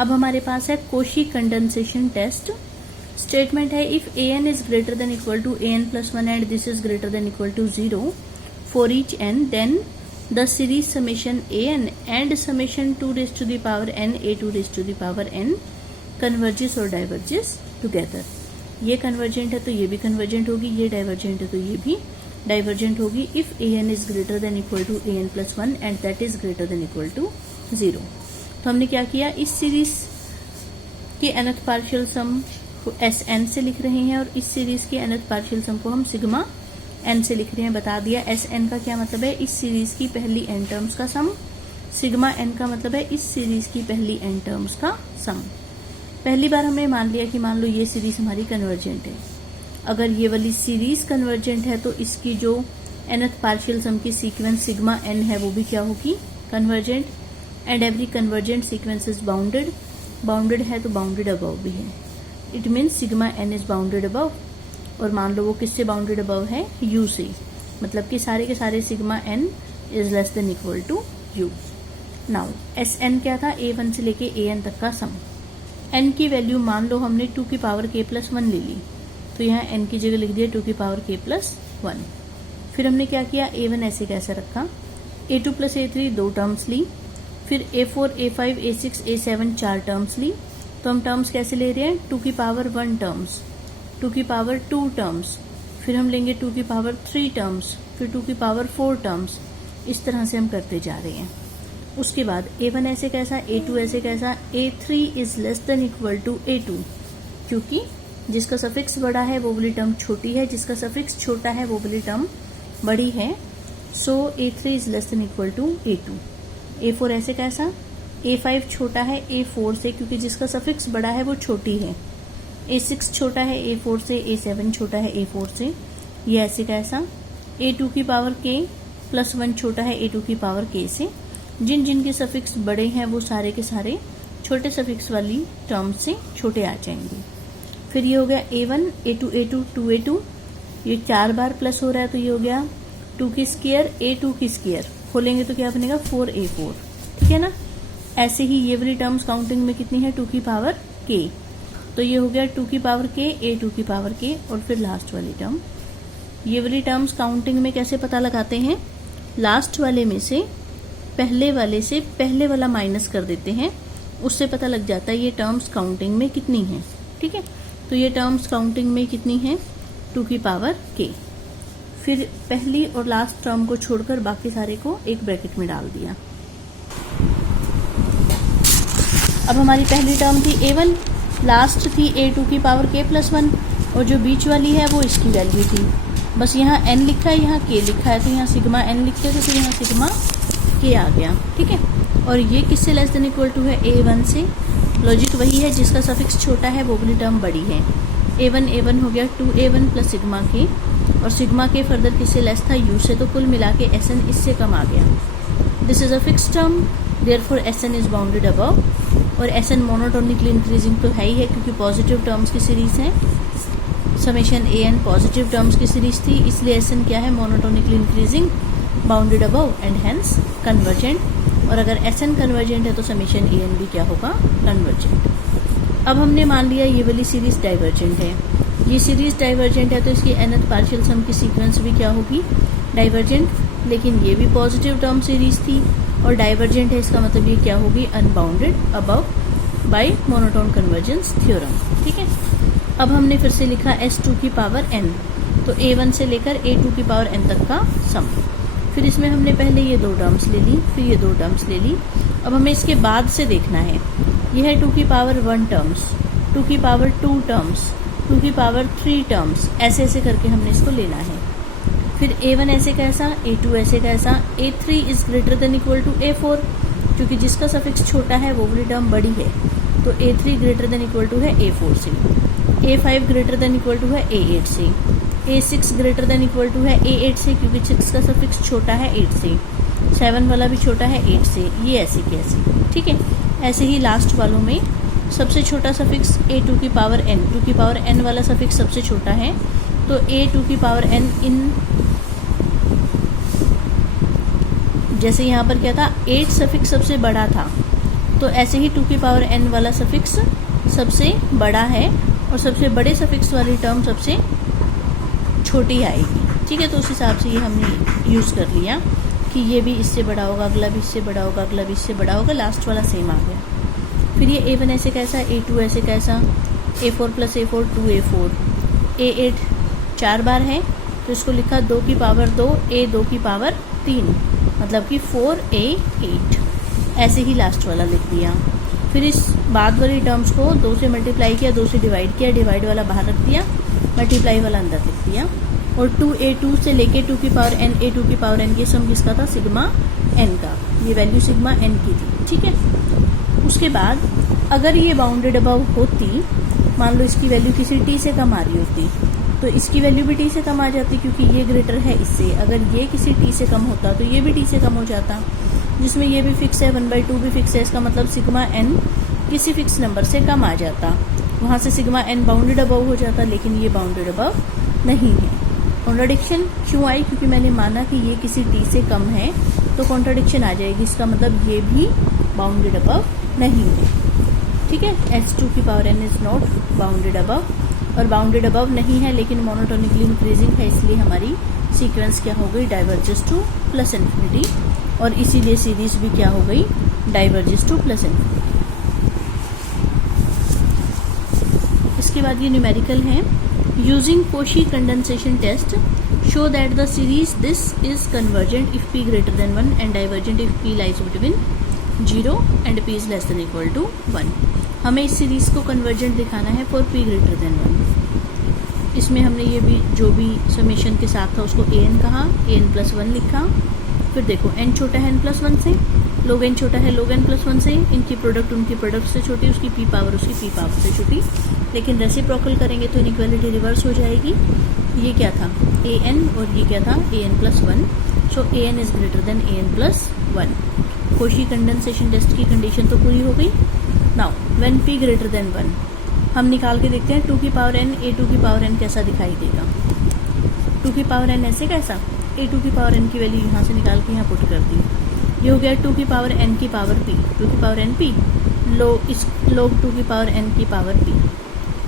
अब हमारे पास है कोशी कंडेंसेशन टेस्ट। स्टेटमेंट है if an is greater than equal to an plus 1 and this is greater than equal to 0 for each n, then the series summation an and summation 2 raise to the power n a2 raise to the power n converges और diverges together. ये convergent है तो ये भी convergent होगी, ये divergent है तो ये भी डाइवर्जेंट होगी if an is greater than equal to an plus 1 and that is greater than equal to 0। तो हमने क्या किया, इस सीरीज के nth पार्शियल सम को Sn से लिख रहे हैं और इस सीरीज के nth पार्शियल सम को हम सिग्मा n से लिख रहे हैं। बता दिया Sn का क्या मतलब है, इस सीरीज की पहली n टर्म्स का सम। सिग्मा n का मतलब है इस सीरीज की पहली n टर्म्स का सम। पहली बार हमने मान लिया कि मान लो ये सीरीज हमारी कन्वर्जेंट है। अगर ये वाली सीरीज कन्वर्जेंट है तो इसकी जो nth पार्शियल सम की सीक्वेंस सिग्मा n है वो भी क्या होगी, convergent. And every convergent sequence is bounded, bounded है तो बाउंडेड अबव भी है। It means sigma n is bounded above, और मान लो वो किससे बाउंडेड अबव है, u से, मतलब कि सारे के सारे sigma n is less than equal to u। Now Sn क्या था, a1 से लेके an तक का सम। n की वैल्यू मान लो हमने 2 की पावर k प्लस 1 ले ली, तो यहाँ n की जगह लिख दिया 2 की पावर k प्लस 1। फिर हमने क्या किया, a1 ऐसे कैसे रखा, a2 प्लस a3 दो टर्म्स ली, फिर a4 a5 a6 a7 चार टर्म्स ली। तो हम टर्म्स कैसे ले रहे हैं, 2 की पावर 1 टर्म्स, 2 की पावर 2 टर्म्स, फिर हम लेंगे 2 की पावर 3 टर्म्स, फिर 2 की पावर 4 टर्म्स। इस तरह से हम करते जा रहे हैं। उसके बाद a1 ऐसे कैसा, a2 ऐसे कैसा, a3 is less than equal to a2, क्योंकि जिसका सफिक्स बड़ा है वो वाली टर्म छोटी है, जिसका सफिक्स छोटा है वो वाली टर्म बड़ी है। So a3 is less than equal to a2। a4 ऐसे कैसा, a5 छोटा है a4 से, क्योंकि जिसका सफिक्स बड़ा है वो छोटी है। a6 छोटा है a4 से, a7 छोटा है a4 से। ये ऐसे कैसा, a2 की पावर k प्लस 1 छोटा है a2 की पावर k से। जिन जिन के सफिक्स बड़े हैं वो सारे के सारे छोटे सफिक्स वाली टर्म से छोटे आ जाएंगे। फिर ये हो गया a1 a2 a2 2a2, ये 4 बार प्लस हो रहा है तो ये हो गया 2 की स्क्वायर a2 की स्क्वायर, खोलेंगे तो क्या बनेगा 4a4, ठीक है ना। ऐसे ही ये वाली टर्म्स काउंटिंग में कितनी है, 2 की पावर k, तो ये हो गया 2 की पावर k a2 की पावर k। और फिर लास्ट वाली टर्म, ये वाली टर्म्स काउंटिंग में कैसे पता लगाते हैं, लास्ट वाले में से पहले वाले से पहले वाला माइनस कर देते हैं, उससे पता लग जाता है ये टर्म्स काउंटिंग में कितनी है, ठीक है। तो ये टर्म्स काउंटिंग में कितनी है, 2 की पावर k। फिर पहली और लास्ट टर्म को छोड़कर बाकी सारे को एक ब्रैकेट में डाल दिया। अब हमारी पहली टर्म थी a1, लास्ट थी a2 की पावर k प्लस 1, और जो बीच वाली है वो इसकी वैल्यू थी। बस यहाँ n लिखा है, यहाँ k लिखा है, तो यहाँ सिग्मा n लिखते थे तो यहाँ सिग्मा k आ गया, ठीक है। और ये किससे लेस देन इक्वल टू है, a1 से। लॉजिक वही है, जिसका सफिक्स छोटा है वो वाली टर्म बड़ी है। a1 हो गया 2a1 प्लस सिग्मा k, और सिग्मा k फर्दर किससे लेस था, u से, तो कुल मिला के Sn इससे कम आ गया। This is a fix term, therefore Sn is bounded above. और Sn मोनोटोनिकली इंक्रीजिंग तो है ही है, क्योंकि पॉजिटिव टर्म्स की सीरीज है। समेशन an पॉजिटिव टर्म्स की सीरीज थी, इसलिए Sn क्या है, monotonically increasing, bounded above and hence convergent. और अगर Sn कन्वर्जेंट है तो समेशन an भी क्या होगा, कन्वर्जेंट। अब हमने मान लिया ये वाली सीरीज डाइवर्जेंट है, ये सीरीज डाइवर्जेंट है तो इसकी nth पार्शियल सम की सीक्वेंस भी क्या होगी, डाइवर्जेंट। लेकिन ये भी पॉजिटिव टर्म सीरीज थी और डाइवर्जेंट है, इसका मतलब ये क्या होगी, unbounded above by monotone convergence theorem, ठीक है। अब हमने फिर से लिखा s2 की पावर n, तो a1 से लेकर a2 की पावर n तक का सम। फिर इसमें हमने पहले ये 2 टर्म्स ले ली, फिर ये 2 टर्म्स ले ली। अब हमें इसके बाद से देखना है, यह है 2 की पावर 1 टर्म्स, 2 की पावर 2 टर्म्स, 2 की पावर 3 टर्म्स, ऐसे ऐसे करके हमने इसको लेना है। फिर a1 ऐसे कैसा, a2 ऐसे कैसा, a3 is greater than equal to a4, क्योंकि जिसका सफिक्स छोटा है वो वाली टर्म बड़ी है, तो a3 greater than equal to है a4 से। a5 greater than equal to है a8 से। a6 greater than equal to है a8 से, क्योंकि 6 का सफिक्स छोटा है 8 से। 7 वाला भी छोटा है 8 से। ये ऐसे कैसे, ठीक है। ऐसे ही लास्ट वालों में सबसे छोटा सफिक्स a2 की पावर n, 2 की पावर n वाला सफिक्स सबसे छोटा है, तो a2 की पावर n इन, जैसे यहाँ पर क्या था, 8 सफिक्स सबसे बड़ा था, तो ऐसे ही 2 की पावर n वाला सफिक्स सबसे बड़ा है और सबसे बड़े सफिक्स वाली टर्म सबसे छोटी आएगी, ठीक है। तो उस हिसाब से ये हमने यूज़ कर लिया कि ये भी इससे बड़ा होगा, अगला भी इससे बड़ा होगा, अगला भी इससे बड़ा होगा, लास्ट वाला सेम आ गया। फिर ये A1 ऐसे कैसा, A2 ऐसे कैसा, A4 + A4 2A4, A8 4 बार है तो इसको लिखा 2 की पावर 2 A 2 की पावर 3, मतलब कि 4A8, ऐसे ही लास्ट वाला लिख दिया। फिर इस बाद वाली टर्म्स को 2 से मल्टीप्लाई किया, 2 से डिवाइड किया, डिवाइड वाला बाहर रख दिया, मल्टीप्लाई वाला अंदर लिख दिया। और 2A2 से लेके 2 की पावर n A2 की पावर n, ये सम किसका था, सिग्मा n का, ये वैल्यू सिग्मा n की थी, ठीक है। उसके बाद अगर ये बाउंडेड अबव होती, मान लो इसकी वैल्यू किसी t से कम आ रही होती, तो इसकी वैल्यू भी t से कम आ जाती, क्योंकि ये ग्रेटर है इससे। अगर ये किसी t से कम होता तो ये भी t से कम हो जाता, जिसमें ये भी फिक्स है, 1/2 भी फिक्स है, इसका मतलब सिग्मा n किसी फिक्स नंबर से कम आ जाता, वहाँ से सिग्मा n बाउंडेड अबव हो जाता, लेकिन ये बाउंडेड अबव नहीं है। कॉन्ट्राडिक्शन क्यों आई, क्योंकि मैंने माना कि ये किसी t से कम है, तो कॉन्ट्राडिक्शन आ जाएगी, इसका मतलब ये भी बाउंडेड अबव नहीं है, ठीक है। S2 की power n is not bounded above, और बाउंडेड अबव नहीं है लेकिन मोनोटोनिकली इंक्रीजिंग है, इसलिए हमारी सीक्वेंस क्या हो गई, डाइवर्जेस टू प्लस इन्फिनिटी, और इसीलिए सीरीज भी क्या हो गई, डाइवर्जेस टू प्लस इन्फिनिटी। इसके बाद ये न्यूमेरिकल है, using Cauchy condensation test show that the series this is convergent if p greater than 1 and divergent if p lies between 0 and p is less than equal to 1। हमें इस series को convergent दिखाना है for p greater than 1। इसमें हमने ये भी जो भी समेशन के साथ था उसको an कहा, an+1 लिखा। फिर देखो n छोटा है n+1 से, log n छोटा है log n+1 से, इनकी प्रोडक्ट उनकी प्रोडक्ट से छोटी, उसकी p पावर उसकी p पावर से छोटी, लेकिन रेसिप्रोकल करेंगे तो इनइक्वालिटी रिवर्स हो जाएगी। ये क्या था, an, और ये क्या था, an+1, so an is greater than an+1। Cauchy condensation test की कंडीशन तो पूरी हो गई। Now when p greater than 1, हम निकाल के देखते हैं 2 की पावर n A2 की पावर n कैसा दिखाई देगा। 2 की पावर n ऐसे कैसा, A2 की पावर n की वैल्यू यहाँ से निकाल के यहाँ पुट कर दी, ये हो गया 2 की पावर n की पावर p, 2 की पावर n p, log 2 की पावर n की पावर p,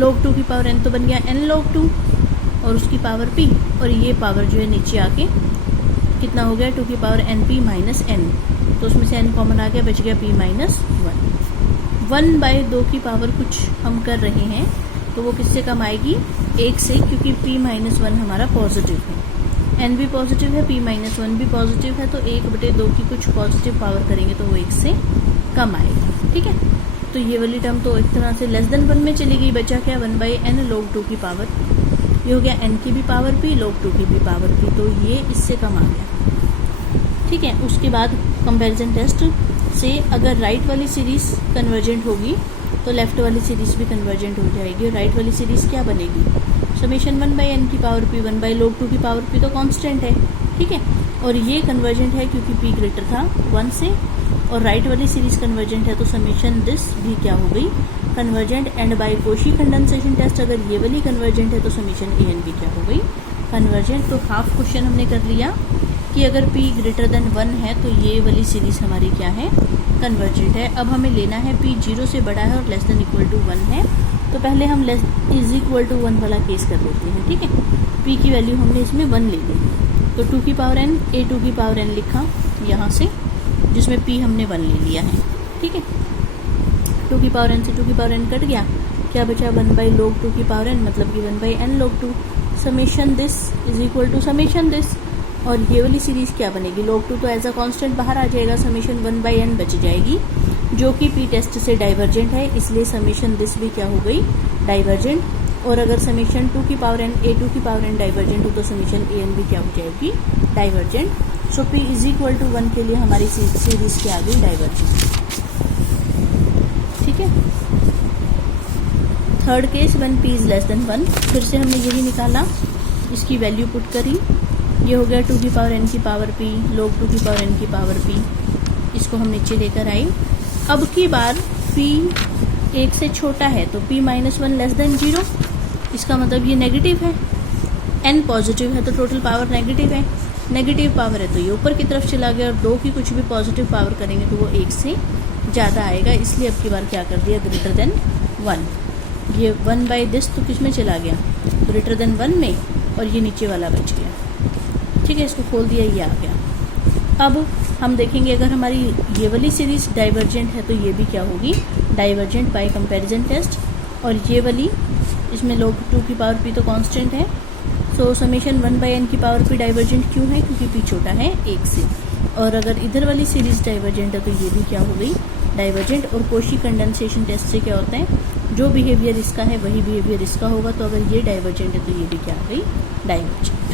log 2 की पावर n तो बन गया n log 2 और उसकी पावर p, और ये पावर जो है नीचे आके कितना हो गया, 2 की पावर np माइनस n, तो उसमें से n कॉमन आ गया, बच गया p माइनस 1/2 की पावर कुछ हम कर रहे हैं तो वो किससे कम आएगी, 1 से, क्योंकि p माइनस 1 हमारा पॉजिटिव है, n भी पॉजिटिव है, p माइनस 1 भी पॉजिटिव है, तो 1/2 की कुछ पॉजिटिव पावर करेंगे तो वो 1 से कम आएगा, ठीक है। तो ये वाली टर्म तो एक तरह से लेस देन 1 में चली गई, बचा क्या, 1/n log 2 की पावर, ये हो गया n की भी पावर p log 2 की भी पावर p, तो ये इससे कम आ गया, ठीक है। उसके बाद कंपैरिजन टेस्ट से अगर राइट वाली सीरीज कन्वर्जेंट होगी तो लेफ्ट वाली सीरीज भी कन्वर्जेंट हो जाएगी, और राइट वाली सीरीज क्या बनेगी, समेशन 1/n की पावर p 1/log 2 की पावर p तो कांस्टेंट है, ठीक है, और ये कन्वर्जेंट है क्योंकि p ग्रेटर था 1 से, और राइट वाली सीरीज कन्वर्जेंट है तो समेशन दिस भी क्या हो गई, convergent, and by Cauchy condensation test अगर ये वाली कन्वर्जेंट है तो समेशन an भी क्या हो गई, कन्वर्जेंट। तो हाफ क्वेश्चन हमने कर लिया कि अगर p ग्रेटर देन 1 है तो ये वाली सीरीज हमारी क्या है, कन्वर्जेंट है। अब हमें लेना है p 0 से बड़ा है और लेस देन इक्वल टू 1 है, तो पहले हम लेस इज इक्वल टू 1 वाला केस कर लेते हैं, ठीक है। p की वैल्यू हमने इसमें 1 ले ली, तो 2 की पावर n A2 की पावर n लिखा यहाँ से, जिसमें p हमने 1 ले लिया है, ठीक है। 2 की पावर n से 2 की पावर n कट गया, क्या बचा, 1/log 2 की पावर n, मतलब कि 1/n log 2, summation this is equal to summation this, और ये वाली सीरीज क्या बनेगी, log 2 तो एज अ कांस्टेंट बाहर आ जाएगा, समेशन 1/n बच जाएगी, जो कि p टेस्ट से डाइवर्जेंट है, इसलिए समेशन दिस भी क्या हो गई, डाइवर्जेंट। और अगर समेशन 2 की पावर n A2 की पावर n डाइवर्जेंट हो तो समेशन an भी क्या हो जाएगी, divergent. So p is equal to 1 के लिए हमारी सीरीज क्या आ गई, डाइवर्जेंट, ठीक है। Third case when p is less then 1, फिर से हमने यही निकाला, इसकी वैल्यू पुट करी, ये हो गया 2 की पावर n की पावर p log 2 की पावर n की पावर p, इसको हम नीचे लेकर आए। अब की बार p 1 से छोटा है तो p माइनस 1 लेस देन 0, इसका मतलब ये नेगेटिव है, n पॉजिटिव है तो टोटल पावर नेगेटिव है, नेगेटिव पावर है तो ये ऊपर की तरफ चला गया, और 2 की कुछ भी पॉजिटिव पावर करेंगे तो वो 1 से ज़्यादा आएगा, इसलिए अब की बार क्या कर दिया, ग्रेटर देन 1। ये 1/this तो किस में चला गया, ग्रेटर देन 1 में, और ये नीचे वाला बच गया। ठीक है, इसको खोल दिया, ये आ गया। अब हम देखेंगे अगर हमारी ये वाली सीरीज डाइवर्जेंट है तो ये भी क्या होगी, डाइवर्जेंट बाय कंपैरिजन टेस्ट। और ये वाली, इसमें log 2 की पावर p तो कांस्टेंट है, सो समेशन 1/n की पावर p डाइवर्जेंट क्यों है, क्योंकि p छोटा है 1 से। और अगर इधर वाली सीरीज डाइवर्जेंट है तो ये भी क्या हो गई, डाइवर्जेंट। और कोशी कंडेंसेशन टेस्ट से क्या होता है, जो बिहेवियर इसका है वही बिहेवियर इसका होगा, तो अगर ये डाइवर्जेंट है तो ये भी क्या हो गई, डाइवर्जेंट।